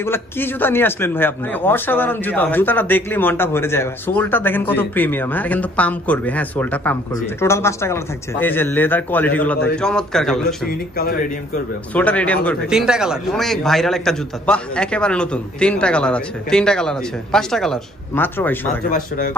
এগুলা কি জুতা নিয়ে আসলেন ভাই আপনি? অসাধারণ জুতা, জুতাটা দেখলেই মনটা ভরে যায় ভাই। সোলটা দেখেন কত প্রিমিয়াম, হ্যাঁ কিন্তু পাম্প করবে, হ্যাঁ সোলটা পাম্প করবে। টোটাল 5টা কালার থাকছে। এই যে লেদার কোয়ালিটি গুলো দেখেন, চমৎকার কালার, ইউনিক কালার রেডিয়াম করবে, সোলটা রেডিয়াম করবে। 3টা কালার, অনেক ভাইরাল একটা জুতা, বাহ একেবারে নতুন। 3টা কালার আছে, 3টা কালার আছে, 5টা কালার, মাত্র 2200 টাকা।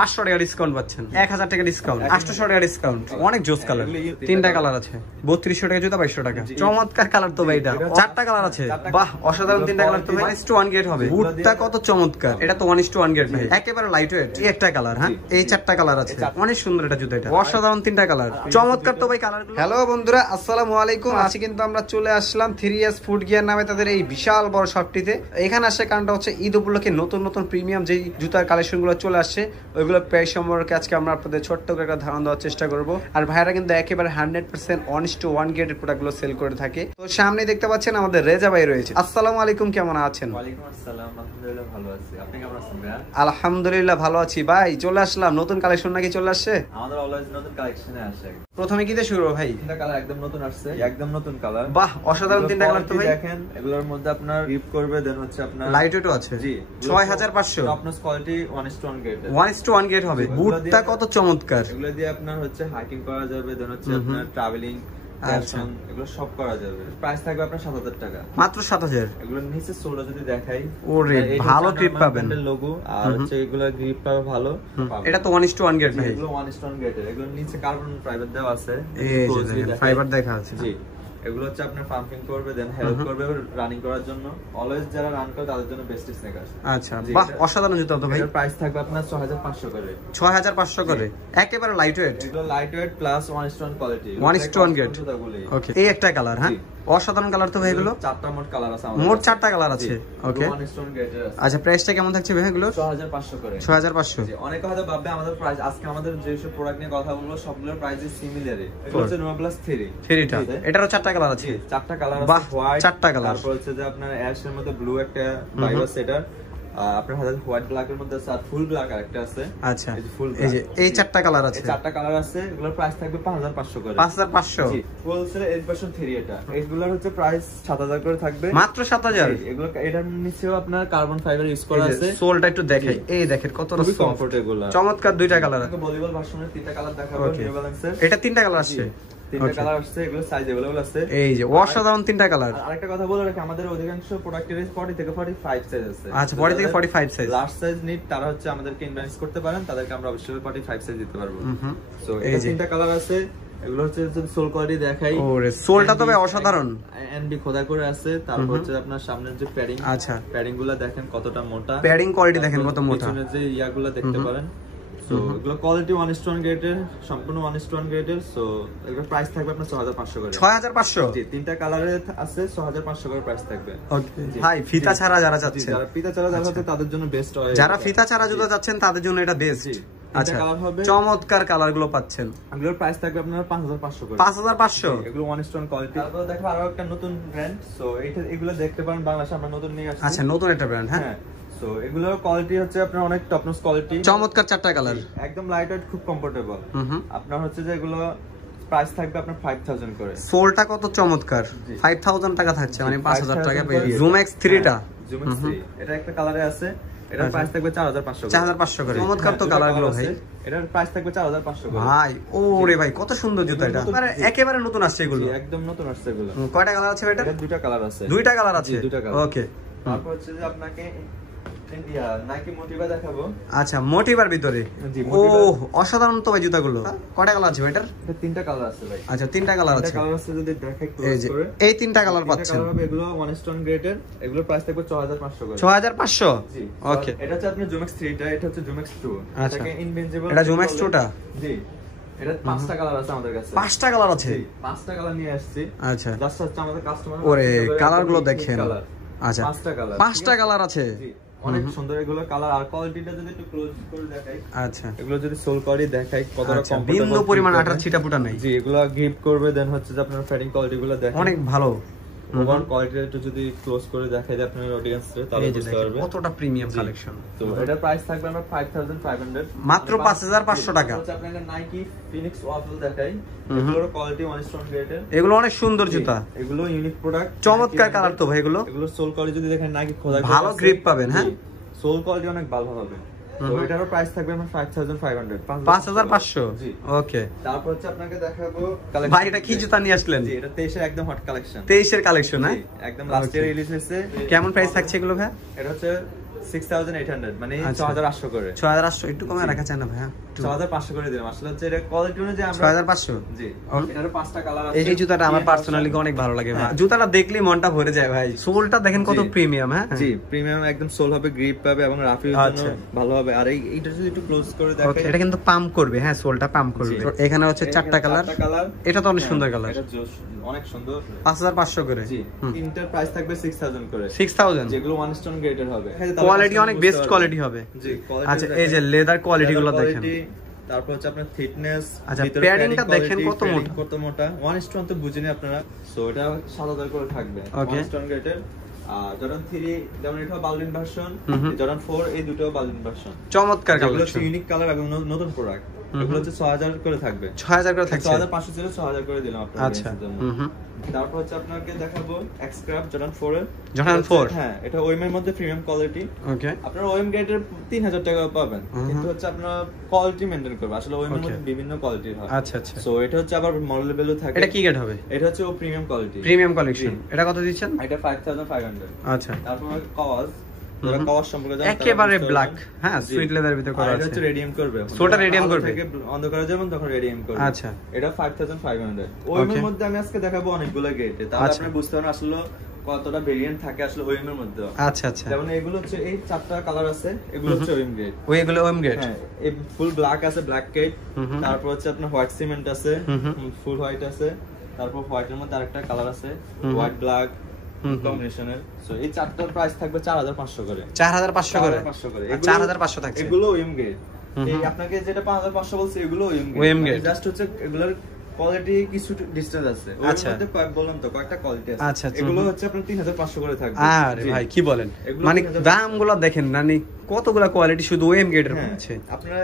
500 টাকা ডিসকাউন্ট পাচ্ছেন, 1000 টাকা ডিসকাউন্ট, 800 টাকা ডিসকাউন্ট, অনেক জোস কালার। 3টা কালার আছে, 3200 টাকা জুতা, 2200 টাকা। চমৎকার কালার তো ভাই এটা। 4টা কালার আছে, বাহ অসাধারণ। 3টা কালার তো ভাই 1:1 গেট হবে। বুটটা কত চমৎকার, এটা তো 1:1 গেট ভাই, একেবারে লাইট ওয়েট। এই একটা কালার, হ্যাঁ এই 4টা কালার আছে, অনেক সুন্দর এটা জুতা, এটা অসাধারণ। 3টা কালার, চমৎকার তো ভাই কালার। হ্যালো বন্ধুরা, আসসালামু আলাইকুম। আজকে কিন্তু আমরা চলে আসলাম 3S ফুট গিয়ার নামে তাদের এই বিশাল বড় শপটিতে। এখানে আসে কারণটা হচ্ছে ঈদ উপলক্ষে নতুন নতুন প্রিমিয়াম যেই জুতার কালেকশন গুলো চলে আসছে, ওইগুলো প্রাইস সম্পর্কে আজকে আমরা আপনাদের ছোট্ট করে একটা ধারণা দেওয়ার চেষ্টা করবো। আর ভাইরা কিন্তু একেবারে 100% 1:1 গেটের প্রোডাক্ট গুলো সেল করে থাকে। তো সামনে দেখতে পাচ্ছেন আমাদের রেজা ভাই রয়েছে। আসসালামু আলাইকুম, কেমন আছেন? ওয়ালাইকুম আসসালাম, আলহামদুলিল্লাহ ভালো আছি। আপনি কেমন আছেন ভাই? আলহামদুলিল্লাহ ভালো আছি ভাই। চলে আসলাম, নতুন কালেকশন নাকি চলে আসছে? আমাদের অলওয়েজ নতুন কালেকশনে আসে। প্রথমে কি দিয়ে শুরু ভাই? 3টা কালার একদম নতুন আসছে, একদম নতুন কালার, বাহ অসাধারণ। 3টা কালার তো ভাই দেখেন, এগুলোর মধ্যে আপনার গ্রিপ করবে, দেন হচ্ছে আপনার লাইট ওয়েটও আছে। জি 6500 টপনেস কোয়ালিটি 1:1 গেট, 1:1 গেট হবে। বুটটা কত চমৎকার, এগুলো দিয়ে আপনার হচ্ছে হাইকিং করা যাবে, দেন হচ্ছে আপনার ট্রাভেলিং, আচ্ছা এগুলো সব করা যাবে। প্রাইস থাকবে আপনার 7000 টাকা, মাত্র 7000। এগুলোর নিচে সোলটা যদি দেখাই, ওরে ভালো গ্রিপ পাবেন, লোগো আর হচ্ছে এগুলো গ্রিপটা ভালো। এটা তো 1:1 গেট ভাই, এগুলো 1:1 গেটের, এগুলোর নিচে কার্বন ফাইবার দেওয়া আছে, এই যে ফাইবার দেখা আছে। জি এগুলো হচ্ছে আপনার পাম্পিং করবে, দেন হেল্প করবে রানিং করার জন্য। অলওয়েজ যারা রান করে তাদের জন্য বেস্ট স্নেকার। আচ্ছা বাহ অসাধারণ জুতা তো ভাই। এর প্রাইস থাকবে আপনার 6500 করে, 6500 করে, একেবারে লাইট ওয়েট। এগুলো লাইট ওয়েট প্লাস 1:1 কোয়ালিটি, 1:1 গেট। ওকে এই একটা কালার, হ্যাঁ অসাধারণ কালার তো ভাই। এগুলো 4টা মোট কালার আছে আমাদের, মোট 4টা কালার আছে। ওকে 1:1 গেটের আছে। আচ্ছা প্রাইসটা কেমন থাকছে ভাই এগুলো? 6500 করে। 6500। জি অনেকে হয়তো ভাববে আমাদের প্রাইস, আজকে আমাদের যে সব প্রোডাক্ট নিয়ে কথা বলবো সবগুলোর প্রাইস সিমিলার। এগুলো হচ্ছে নোভা প্লাস 3টা, এটারও 4টা কালার আছে। 4টা কালার আছে, হোয়াইট 4টা কালার, তারপর হচ্ছে যে আপনার অ্যাশ এর মধ্যে ব্লু একটা ভাইবার সেটার, আপনার হাতে হোয়াইট ব্ল্যাক এর মধ্যে আছে, আর ফুল ব্ল্যাক আরেকটা আছে। আচ্ছা এই যে এই 4টা কালার আছে, 4টা কালার আছে। এগুলোর প্রাইস থাকবে 5500 করে। 5500। জি হোলসেল 8% এটা, এগুলোর হচ্ছে প্রাইস 7000 করে থাকবে, মাত্র 7000। এগুলো এটার নিচেও আপনার কার্বন ফাইবার ইউজ করা আছে। সোলটা একটু দেখাই, এই দেখেন কতটা কমফোর্টেবল, চমৎকার। 2টা কালার আছে, ভলিবল ভার্সনের 3টা কালার দেখাবো। নিউ ব্যালেন্সের এটা 3টা কালার আসছে, 3টা কালার আসছে, এগুলো সাইজ अवेलेबल আছে। এই যে অসাধারণ 3টা কালার। আরেকটা কথা বলে রাখি, আমাদের অধিকাংশ প্রোডাক্টের 40 থেকে 45 সাইজ আছে। আচ্ছা 40 থেকে 45 সাইজ। লার্জ সাইজ নিড তারা হচ্ছে আমাদেরকে ইনভয়েস করতে পারেন, তাদেরকে আমরা অবশ্যই 45 সাইজ দিতে পারবো। সো এই 3টা কালার আছে। এগুলো হচ্ছে সোল কোয়ালিটি দেখাই, ওরে সোলটা তো ভাই অসাধারণ, এনবি খোদা করে আছে। তারপর হচ্ছে আপনার সামনের যে প্যাডিং, আচ্ছা প্যাডিং গুলো দেখেন কতটা মোটা, প্যাডিং কোয়ালিটি দেখেন কত মোটা, পিছনের যে ইয়াগুলো দেখতে পারেন। সো এগুলো কোয়ালিটি 1:1 গ্রেডের, সম্পূর্ণ 1:1 গ্রেডের। সো এগুলোর প্রাইস থাকবে আপনার 6500 করে। 6500। জি 3টা কালারে আছে, 6500 করে প্রাইস থাকবে। ওকে ভাই ফিতা ছাড়া যারা যাচ্ছেন, যারা ফিতা ছাড়া যাচ্ছে তাদের জন্য বেস্ট হয়, যারা ফিতা ছাড়া জুতা যাচ্ছেন তাদের জন্য এটা বেস্ট। আচ্ছা চমৎকার কালার গুলো পাচ্ছেন। এগুলোর প্রাইস থাকবে আপনার 5500 করে। 5500, এগুলো 1:1 কোয়ালিটি। তারপর দেখো আরো একটা নতুন ব্র্যান্ড, সো এইটা এগুলো দেখতে পারেন, বাংলাদেশে আমরা নতুন নিয়ে আসছি। আচ্ছা নতুন একটা ব্র্যান্ড, হ্যাঁ। সো এগুলোর কোয়ালিটি হচ্ছে আপনার অনেক টপ নচ কোয়ালিটি, চমৎকার 4টা কালার, একদম লাইট ওয়েট, খুব কমফোর্টেবল। আপনার হচ্ছে যে এগুলো প্রাইস থাকবে আপনার 5000 করে। সোলটা কত চমৎকার, 5000 টাকা থাকছে, মানে 5000 টাকা পেয়ে জুম এক্স 3টা, জুম এক্স 3 এটা একটা কালারে আছে, এটার প্রাইস থাকবে 4500 করে। 4500 করে, চমৎকার তো কালার গুলো ভাই। এটার প্রাইস থাকবে 4500 করে ভাই। ওরে ভাই কত সুন্দর জুতা, এটা মানে একেবারে নতুন আসছে এগুলো, একদম নতুন আসছে এগুলো। কয়টা কালার আছে এটা? 2টা কালার আছে, 2টা কালার আছে। ওকে তারপর হচ্ছে যে আপনাকে নাইকি মোটিভা দেখাবো। আচ্ছা মোটিভার ভিতরে, ও অসাধারণ তো ভাই জুতাগুলো। কয়টা কালার আছে এটার? 3টা কালার আছে ভাই। আচ্ছা 3টা কালার আছে, কালার আছে যদি দেখাই ক্লোজ করে, এই 3টা কালার পাচ্ছেন। এগুলো 1:1 গ্রেডের, এগুলোর প্রাইস থাকবে 6500 করে। 6500। জি ওকে এটা হচ্ছে আপনার জুম এক্স 3টা, এটা হচ্ছে জুম এক্স 2, এটাকে ইনভিনজিবল। এটা জুম এক্স 2টা। জি এটা 5টা কালার আছে আমাদের কাছে, 5টা কালার আছে, 5টা কালার নিয়ে আসছি। আচ্ছা জাস্ট হচ্ছে আমাদের কাস্টমার, ওরে কালার গুলো দেখেন। আচ্ছা 5টা কালার আছে, জি অনেক সুন্দর এগুলো কালার। আর কোয়ালিটিটা যদি একটু ক্লোজ করে দেখাই, আচ্ছা এগুলো যদি সোল কোয়ালিটি দেখাই কতটা কমফোর্টেবল, বিন্দু পরিমাণ আঠার ছিটা ফুটা নাই। জি এগুলো গ্রিপ করবে, দেন হচ্ছে যে আপনার ফিটিং কোয়ালিটি গুলো দেখেন অনেক ভালো। ওভার কোয়ালিটিটা একটু যদি ক্লোজ করে দেখাই দেয় আপনার অডিয়েন্সে তাহলে বুঝতে পারবে কতটা প্রিমিয়াম কালেকশন। তো এটার প্রাইস থাকবে আমরা 5500 মাত্র 5500 টাকা। হচ্ছে আপনাকে নাইকি ফিনিক্স ওয়াফল দেখাই, এগুলোর কোয়ালিটি 1 স্টোন গ্রেডের, এগুলো অনেক সুন্দর জুতা, এগুলো ইউনিক প্রোডাক্ট, চমৎকার কালার তো ভাই। এগুলো সোল কোয়ালিটি যদি দেখেন নাকি খোদা ভালো গ্রিপ পাবেন। হ্যাঁ, সোল কোয়ালিটি অনেক ভালো হবে। তো এটারও প্রাইস থাকবে আমার 5500। ওকে, তারপর হচ্ছে আপনাকে দেখাবো ভাই এটা কি জুতা নিয়ে আসলেন? জি, এটা 23 এর একদম হট কালেকশন, 23 এর কালেকশন। হ্যাঁ, একদম লাস্ট ইয়ার রিলিজ হয়েছে। কেমন প্রাইস থাকছে এগুলো ভাই? এটা হচ্ছে 6800 মানে 6800 করে। 6800 একটু কমে রাখা চায় না ভাই? 6500 করে দিলাম। আসলে হচ্ছে এটা কোয়ালিটি অনুযায়ী আমরা 6500। জি, এটারও 5টা কালার আছে। এই জুতাটা আমার পার্সোনালি অনেক ভালো লাগে ভাই, জুতাটা দেখলেই মনটা ভরে যায় ভাই। সোলটা দেখেন কত প্রিমিয়াম। হ্যাঁ জি, প্রিমিয়াম একদম সোল হবে, গ্রিপ পাবে এবং রাফির জন্য ভালো হবে। আর এইটা যদি একটু ক্লোজ করে দেখেন, ওকে, এটা কিন্তু পাম্প করবে। হ্যাঁ, সোলটা পাম্প করবে। এখানে হচ্ছে 4টা কালার, এটা তো অনেক সুন্দর কালার, এটা অনেক সুন্দর। 5500 করে। জি, তিনটার প্রাইস থাকবে 6000 করে। 6000, যেগুলো 1 স্টোন গ্রেডের হবে, কোয়ালিটি অনেক বেস্ট কোয়ালিটি হবে। জি, আচ্ছা, এই যে লেদার কোয়ালিটি গুলো দেখেন। তারপর হচ্ছে আপনার থিকনেস, আচ্ছা প্যাডিংটা দেখেন কত মোটা, কত মোটা। 1 স্টোন তো বুঝেনি আপনারা। সো এটা 7000 করে থাকবে 1 স্টোন গ্রেডের। আর জর্ডান 3 যেমন এটা বালডিন ভার্সন, জর্ডান 4 এই দুটোও বালডিন ভার্সন। চমৎকার কালেকশন, ইউনিক কালার এবং নতুন প্রোডাক্ট। এগুলো হচ্ছে 6000 করে থাকবে। 6000 করে থাকছে। 6500 ছিল, 6000 করে দিলাম আপনাদের আচ্ছা। জন্য। তারপর হচ্ছে আপনাকে দেখাবো এক্সক্রাফট জর্ডান 4 এর। জর্ডান 4, হ্যাঁ, এটা ওএম এর মধ্যে প্রিমিয়াম কোয়ালিটি। ওকে, আপনারা ওএম গ্রেডের 3000 টাকা পাবেন, কিন্তু হচ্ছে আপনারা কোয়ালিটি মেইনটেইন করবে। আসলে ওএম এর মধ্যে বিভিন্ন কোয়ালিটির হয়। আচ্ছা আচ্ছা। সো এটা হচ্ছে আবার মডেল ভ্যালু থাকে। এটা কি গ্রেড হবে? এটা হচ্ছে ও প্রিমিয়াম কোয়ালিটি, প্রিমিয়াম কালেকশন। এটা কত দিচ্ছেন? এটা 5500। আচ্ছা, তারপর কওয়াজ, যারা কওয়াজ সম্পর্কে জানেন একেবারে ব্ল্যাক। হ্যাঁ, সুইট লেদার ভিতরে করা আছে। এটা হচ্ছে রেডিয়াম করবে, সোটা রেডিয়াম করবে, থেকে অন্ধকারে যেমন তখন রেডিয়াম করবে। আচ্ছা, এটা 5500। ওএম এর মধ্যে আমি আজকে দেখাবো অনেকগুলো গ্রেড, তাহলে আপনি বুঝতে পারবেন আসলে কতটা ভেরিয়েন্ট থাকে আসলে ওএম এর মধ্যে। আচ্ছা আচ্ছা, যেমন এগুলো হচ্ছে এই 4টা কালার আছে, এগুলো হচ্ছে ওএম গ্রেড। এগুলো ওএম গ্রেড। হ্যাঁ, এই ফুল ব্ল্যাক আছে, ব্ল্যাক কেট। তারপর হচ্ছে আপনার হোয়াইট সিমেন্ট আছে, ফুল হোয়াইট আছে। তারপর হোয়াইটের মধ্যে আরেকটা কালার আছে, হোয়াইট ব্ল্যাক কম্বিনেশনের। সো এই 4টার প্রাইস থাকবে 4500 করে। 4500 করে। 4500 থাকছে। এগুলো ওএম গ্রেড। এই আপনাকে যেটা 5500 বলছে এগুলো ওএম গ্রেড। জাস্ট হচ্ছে এগুলোর কোয়ালিটি কিছু ডিসটেন্স আছে। ওর মধ্যে বললাম তো কয়েকটা কোয়ালিটি আছে। আচ্ছা, এগুলো হচ্ছে আপনার 3500 করে থাকবে। আরে ভাই কি বলেন, মানে দামগুলো দেখেন না, কতগুলা কোয়ালিটি শুধু ওএম গ্রেডের আছে। আপনারা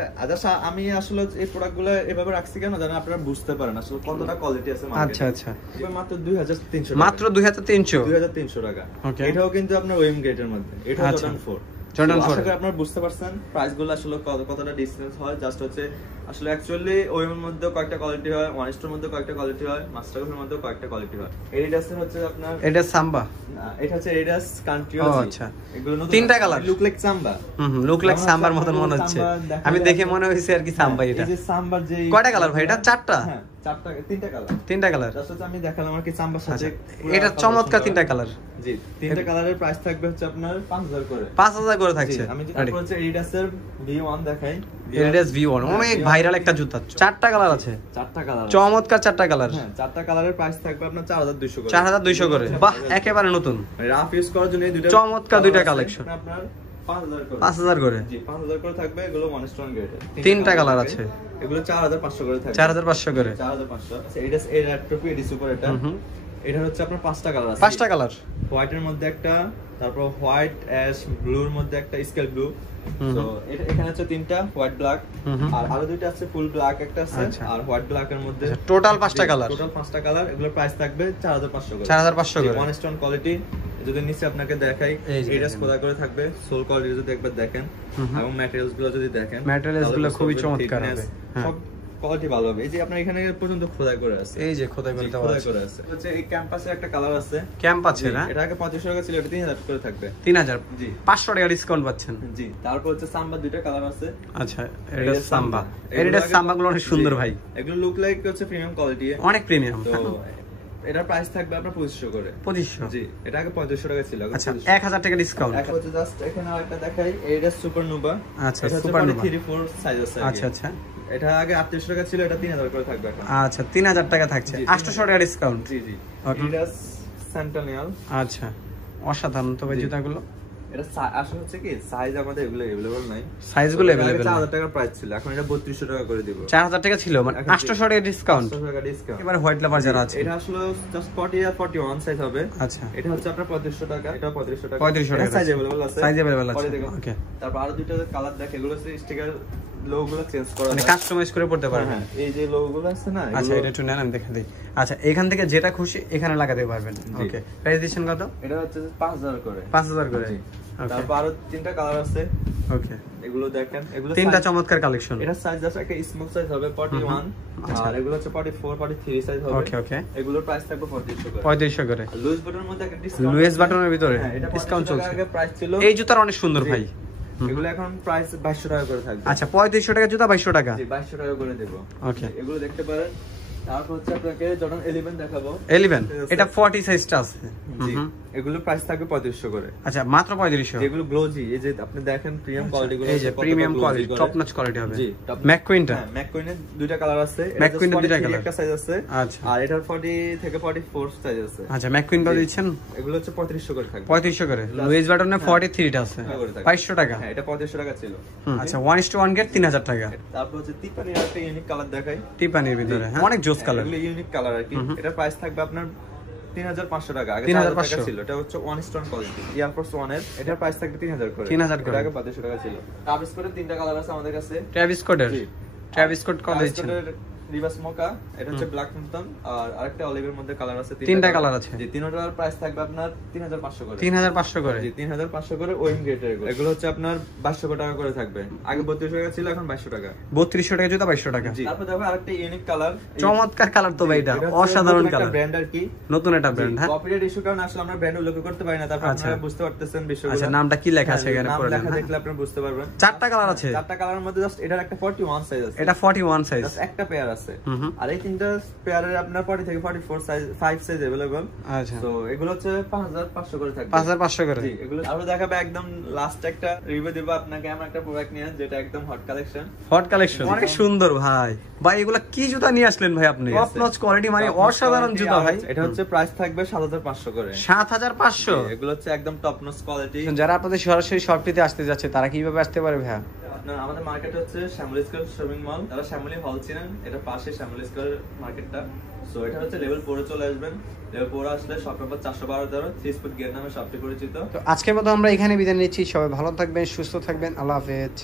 আমি আসলে এই প্রোডাক্টগুলো এভাবে রাখছি কেন জানেন, আপনারা বুঝতে পারেন আসলে কতটা কোয়ালিটি আছে মার্কেটে। আচ্ছা আচ্ছা, মাত্র 2300, মাত্র 2300 টাকা। এটাও কিন্তু আপনার ওএম গ্রেডের মধ্যে। এটা জর্ডান 4। জর্ডান 4 আপনারা বুঝতে পারছেন প্রাইসগুলো আসলে কতটা ডিসটেন্স হয়। জাস্ট হচ্ছে আসলে অ্যাকচুয়ালি ওএম এর মধ্যে কয়েকটা কোয়ালিটি হয়, ওয়ান স্টোর মধ্যে কয়েকটা কোয়ালিটি হয়, মাস্টারকাপের মধ্যে কয়েকটা কোয়ালিটি হয়। এডিডাসের হচ্ছে আপনার এটা সাম্বা, এটা হচ্ছে এডিডাস কান্ট্রি। আচ্ছা, এগুলো নতুন 3টা কালার, লুক লাইক সাম্বা। লুক লাইক সাম্বার মতন মনে হচ্ছে, আমি দেখে মনে হইছে আর কি সাম্বা। এটা এই যে সাম্বার যে কয়টা কালার ভাই? এটা 4টা। হ্যাঁ, 3টা কালার। 3টা কালার জাস্ট হচ্ছে আমি দেখালাম আর কি সাম্বার সাথে। এটা চমৎকার 3টা কালার। জি, 3টা কালারের প্রাইস থাকবে হচ্ছে আপনার 5000 করে। 5000 করে থাকছে। আমি তারপর হচ্ছে এডিডাসের V1 দেখাই। এডিডাস V1 অনেক ভাইরাল একটা জুতা। 4টা কালার আছে। 4টা কালার, চমৎকার 4টা কালার। হ্যাঁ, 4টা কালারের প্রাইস থাকবে আপনার 4200 করে। 4200 করে। বাহ, একেবারে নতুন, রাফ ইউজ করার জন্য এই দুটো চমৎকার দুইটা কালেকশন। আপনার 5000 করে। 5000 করে। জি, 5000 করে থাকবে। এগুলো 1 স্টোন গ্রেডের। 3টা কালার আছে। এগুলো 4500 করে থাকবে। 4500 করে। 4500। আচ্ছা, এটা এর ল্যাপটপে এডি সুপার এটা। এটা হচ্ছে আপনার 5টা কালার আছে। 5টা কালার। হোয়াইটের মধ্যে একটা, তারপর হোয়াইট অ্যাশ ব্লুর মধ্যে একটা স্কেল ব্লু। সো এখানে হচ্ছে 3টা হোয়াইট ব্ল্যাক, আর আরো দুইটা আছে ফুল ব্ল্যাক একটা আছে, আর হোয়াইট ব্ল্যাক এর মধ্যে টোটাল 5টা কালার। টোটাল 5টা কালার। এগুলোর প্রাইস থাকবে 4500 করে। 4500 করে। One stone quality. যদি নিচে আপনাকে দেখাই, এটাস খোদা করে থাকবে। সোল কোয়ালিটি যদি একবার দেখেন এবং ম্যাটেরিয়ালস গুলো যদি দেখেন, ম্যাটেরিয়ালস গুলো খুবই চমৎকার হবে। সব কোয়ালিটি ভালো হবে। এই যে আপনার এখানে পর্যন্ত খোদাই করে আছে। এই যে খোদাই করে আছে। হচ্ছে এই ক্যাম্পাসে একটা কালার আছে। ক্যাম্প আছে না? এটা আগে 2500 টাকা ছিল, এটা 3000 করে থাকবে। 3000। জি, 500 টাকা ডিসকাউন্ট পাচ্ছেন। জি। তারপর হচ্ছে সাম্বা দুইটা কালার আছে। আচ্ছা, এটা সাম্বা। এটা সাম্বা গুলো অনেক সুন্দর ভাই। এগুলো লুক লাইক হচ্ছে প্রিমিয়াম কোয়ালিটি, অনেক প্রিমিয়াম। তো এটার প্রাইস থাকবে আপনার 2500 করে। 2500। জি, এটা আগে 2500 টাকা ছিল। আচ্ছা, 1000 টাকা ডিসকাউন্ট। এখন হচ্ছে জাস্ট এখানে আরেকটা দেখাই, এটা সুপার নোভা। আচ্ছা, সুপার নোভা 34 সাইজ আছে। আচ্ছা আচ্ছা, এটা আগে 3800 টাকা ছিল, এটা 3000 করে থাকবে এখন। আচ্ছা, 3000 টাকা থাকছে। 800 টাকা ডিসকাউন্ট। জি জি। এটা সেন্টানিয়াল। আচ্ছা, অসাধারণ তো ভাই জুতাগুলো। এটা আসলে হচ্ছে কি সাইজ আমাদের এগুলো अवेलेबल নাই, সাইজগুলো अवेलेबल 4000 টাকা প্রাইস ছিল, এখন এটা 3200 টাকা করে দিব। 4000 টাকা ছিল মানে 800 টাকা ডিসকাউন্ট, 800 টাকা ডিসকাউন্ট। এবারে হোয়াইট লাভার যারা আছে এটা আসলে জাস্ট 40 আর 41 সাইজ হবে। আচ্ছা, এটা হচ্ছে আপনার 3500 টাকা, এটা 3500 টাকা, 3500 টাকা সাইজ अवेलेबल আছে, সাইজ अवेलेबल আছে। ওকে, তারপর আরো দুইটা কালার দেখ, এগুলো হচ্ছে স্টিকার লোগোগুলো চেঞ্জ করা মানে যায়, কাস্টমাইজ করে পড়তে পারবেন। হ্যাঁ এই যে লোগোগুলো আছে না, আচ্ছা এটা একটু নেন আমি দেখা দিই। আচ্ছা এখান থেকে যেটা খুশি এখানে লাগাতে পারবেন। ওকে, প্রাইস দিচ্ছেন কত? এটা হচ্ছে 5000 করে, 5000 করে। তারপর আরো তিনটা কালার আছে। ওকে, এগুলো দেখেন, এগুলো তিনটা চমৎকার কালেকশন। এটা সাইজ আছে, একটা স্মল সাইজ হবে 41, আর এগুলো হচ্ছে 44 43 সাইজ হবে। ওকে ওকে, এগুলোর প্রাইস থাকবে 3500 করে। 3500 করে। লুজ বাটনের মধ্যে একটা ডিসকাউন্ট, লুইস বাটনের ভিতরে এটা ডিসকাউন্ট চলছে। আগে প্রাইস ছিল, এই জুতার অনেক সুন্দর ভাই। এগুলো এখন প্রাইস 2200 টাকা করে থাকবে। আচ্ছা 3500 টাকা জুতা 2200 টাকা। জি 2200 টাকা করে দেব। ওকে, এগুলো দেখতে পারেন। তারপর হচ্ছে আপনাকে জর্ডান 11 দেখাবো। 11 এটা 40 সাইজটা আছে। জি এগুলো প্রাইস থাকবে 3500 করে। আচ্ছা মাত্র 3500। এগুলো গ্লোজি, এই যে আপনি দেখেন প্রিমিয়াম কোয়ালিটি গুলো, এই যে premium quality, top notch quality হবে। জি ম্যাককুইনটা, হ্যাঁ ম্যাককুইনের দুইটা কালার আছে, ম্যাককুইনের দুইটা কালার, একটা সাইজ আছে। আচ্ছা, আর এটার 40 থেকে 44 সাইজ আছে। আচ্ছা ম্যাককুইন বাদ দিচ্ছেন, এগুলো হচ্ছে 3500 করে থাকবে। 3500 করে। লুইস বাটনে 43 টা আছে 2200 টাকা। হ্যাঁ এটা 3500 টাকা ছিল। আচ্ছা 1:1 গেট 3000 টাকা। তারপর হচ্ছে টিপানির একটা ইউনিক কালার দেখাই, টিপানির ভিতরে হ্যাঁ অনেক জোস কালার, এগুলো ইউনিক কালার আর কি। এটার প্রাইস থাকবে আপনার 3500 টাকা, আগে 3500 টাকা ছিল। এটা হচ্ছে one stone quality air force 1 এর, এটার প্রাইস থাকবে 3000 করে। 3000 করে, আগে 3500 টাকা ছিল। ট্রাভিস কোডের তিনটা কালার আছে আমাদের কাছে। ট্রাভিস কোডের, ট্রাভিস কোড কত দিচ্ছেন? রিভার্স মোকা, এটা হচ্ছে ব্ল্যাক মুনটন, আর আরেকটা অলিভের মধ্যে কালার আছে, তিনটা কালার আছে। জি তিনটার প্রাইস থাকবে আপনার 3500 করে। 3500 করে। জি 3500 করে ওএম গ্রেডের এগুলো। এগুলো হচ্ছে আপনার 2200 টাকা করে থাকবে, আগে 3200 টাকা ছিল, এখন 2200 টাকা। 3200 টাকা জুতা 2200 টাকা। জি তারপর দেখো আরেকটা ইউনিক কালার, চমৎকার কালার তো ভাই, এটা অসাধারণ কালার, ব্র্যান্ড আর কি, নতুন একটা ব্র্যান্ড। হ্যাঁ কপিরাইট ইস্যু কারণে আসলে আমরা ব্র্যান্ড উল্লেখ করতে পারি না, তারপর আপনারা বুঝতে পারতেছেন বিষয়গুলো। আচ্ছা নামটা কি লেখা আছে এখানে পড়ে লেখা দেখলে আপনারা বুঝতে পারবেন। চারটা কালার আছে, চারটা কালারের মধ্যে জাস্ট এটার একটা 41 সাইজ আছে, এটা 41 সাইজ, জাস্ট একটা পেয়ার আছে। আর এই তিনটা পেয়ারের আপনার 40 থেকে 44 সাইজ 5 সাইজ अवेलेबल। আচ্ছা তো এগুলো হচ্ছে 5500 করে থাকবে। 5500 করে। জি এগুলো আমরা দেখাবো একদম লাস্ট একটা রিভিউ দেব আপনাকে, আমরা একটা প্রোডাক্ট নিয়ে যেটা একদম হট কালেকশন। হট কালেকশন অনেক সুন্দর ভাই। ভাই এগুলা কি জুতা নিয়ে আসলেন ভাই আপনি? টপ নচ কোয়ালিটি, মানে অসাধারণ জুতা ভাই। এটা হচ্ছে প্রাইস থাকবে 7500 করে। 7500? এগুলো হচ্ছে একদম টপ নচ কোয়ালিটি। যারা আপনাদের সরাসরি শপটিতে আসতে যাচ্ছে তারা কিভাবে আসতে পারে ভাই? আমাদের মার্কেট হচ্ছে শ্যামলী স্কয়ার শপিং মল, তারা শ্যামলী হল চিনেন, এটা পাশে শ্যামলী স্কয়ার মার্কেটটা। সো এটা হচ্ছে লেভেল 4 এ চলে আসবেন, লেভেল 4 আসলে শপ নাম্বার 412 3 ফুট গেট নামে শপটি পরিচিত। তো আজকের মতো আমরা এখানে বিদায় নিচ্ছি, সবাই ভালো থাকবেন, সুস্থ থাকবেন, আল্লাহ হাফেজ।